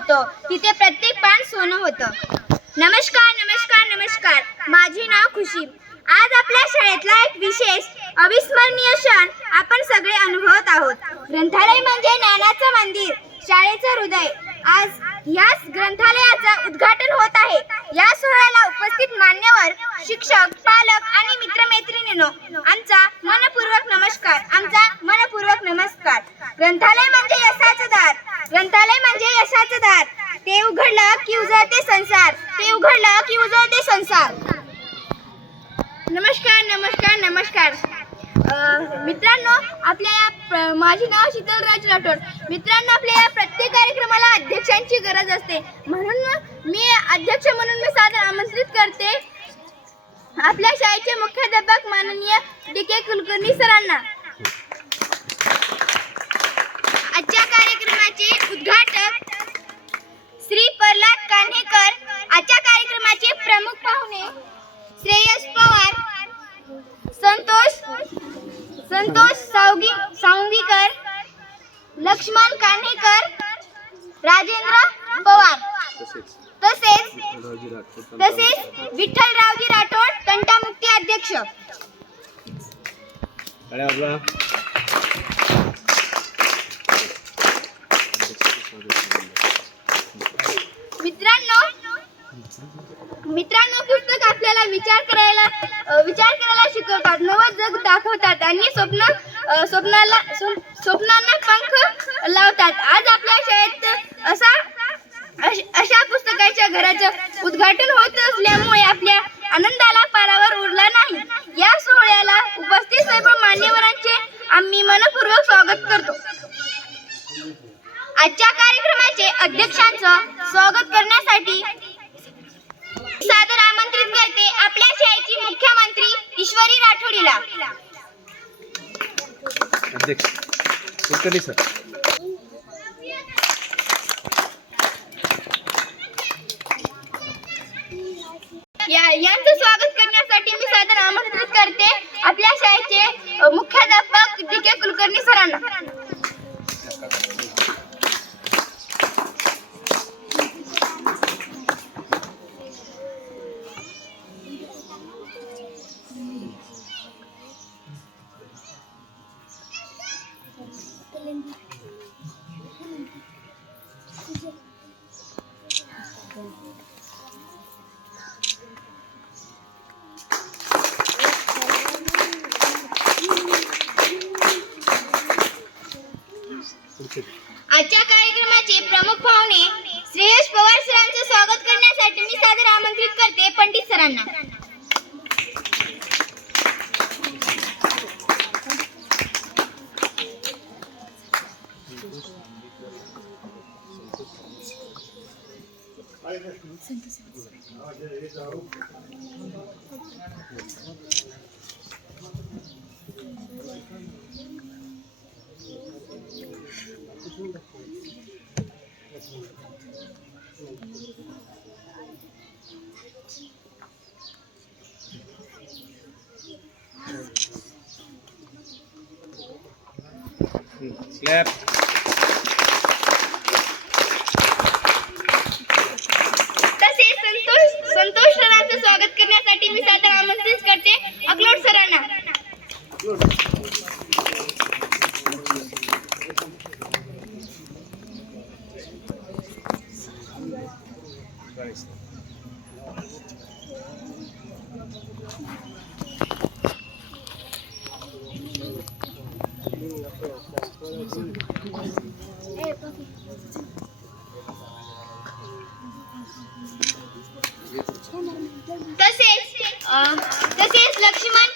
होतं. तिथे प्रत्येक पान सोनं होतं. नमस्कार नमस्कार नमस्कार. माझे नाव खुशी. आज आपल्या शाळेतला एक विशेष अविस्मरणीय क्षण आपण सगळे अनुभवत आहोत. ग्रंथालय म्हणजे ज्ञानाचं मंदिर शाळेचं हृदय. आज याच ग्रंथालयाचं उद्घाटन होत आहे. या सोहळ्याला उपस्थित मान्यवर शिक्षक पालक आणि मित्रमैत्रिणींनो आमचा मनपूर्वक नमस्कार आमचा मनपूर्वक नमस्कार. ग्रंथालय ग्रंथालय म्हणजे यशाचं दार. ते उघडलं की उजळते संसार. ते उघडलं की उजळते संसार. नमस्कार नमस्कार नमस्कार. मित्रांनो आपल्या या माझे नाव शीतलराज राठोड. मित्रांनो आपल्या या प्रत्येक कार्यक्रमाला अध्यक्षांची गरज असते. म्हणून मी अध्यक्ष म्हणून मी सादर आमंत्रित करते आपल्या शाळेचे मुख्याध्यापक माननीय डी के कुलकर्णी सरांना आजच्या कार्यक्रमाचे उद्घाटक श्री प्रल्हाद कान्हेकर आजच्या कार्यक्रमाचे प्रमुख पाहुणे श्रेयस पवार संतोष संतोष सावगी सावंगीकर लक्ष्मण कान्हेकर राजेंद्र पवार. तसेच तसेच विठ्ठलरावजी राठोड तंटामुक्ती अध्यक्ष. मित्रांनो मित्रांनो पुस्तक आपल्याला विचार करायला विचार करायला शिकवतात. नवं जग दाखवतात आणि स्वप्न स्वप्नाला स्वप्नांना पंख लावतात. आज आपल्या शाळेत असा अशा पुस्तकाच्या घराचं उद्घाटन होत असल्यामुळे आपल्या आनंदाला पारावर उरला नाही. या सोहळ्याला उपस्थित सर्व मान्यवरांचे आम्ही मनपूर्वक स्वागत करतो. आजच्या कार्यक्रमाचे अध्यक्षांचं स्वागत करण्यासाठी सादर आमंत्रित करते आपल्या शाळेची मुख्यमंत्री ईश्वरी राठोडीला. अध्यक्ष. सर. या यांचं स्वागत करण्यासाठी मी सादर आमंत्रित करते आपल्या शाळेचे मुख्याध्यापक डी के कुलकर्णी सरांना. आजच्या कार्यक्रमाचे प्रमुख पाहुणे श्रेयस पवार सरांचं स्वागत करण्यासाठी मी सादर आमंत्रित करते पंडित सरांना. Yep. तसेच तसेच लक्ष्मण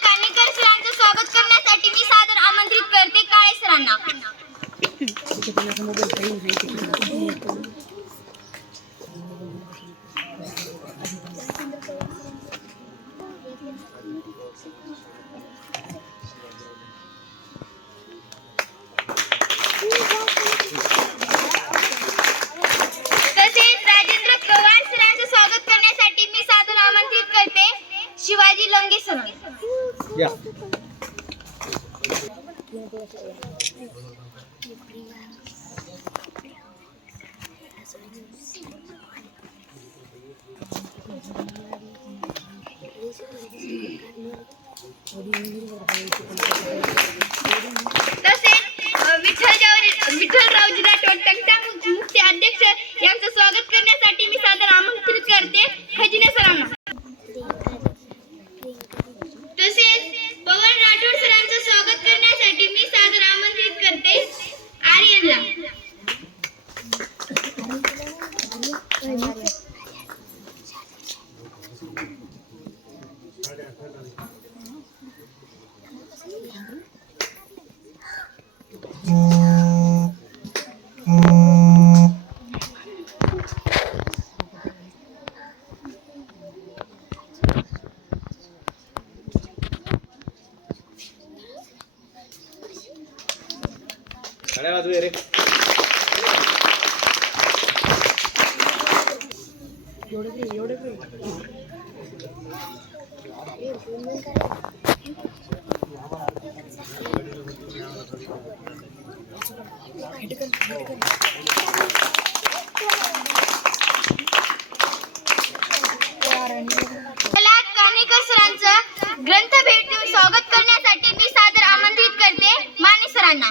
Jadi ini berbalik. 잘해가지고 해래 요래 그래 요래 그래 ग्रंथ भेट देऊन स्वागत करण्यासाठी मी सादर आमंत्रित करते माने सरांना.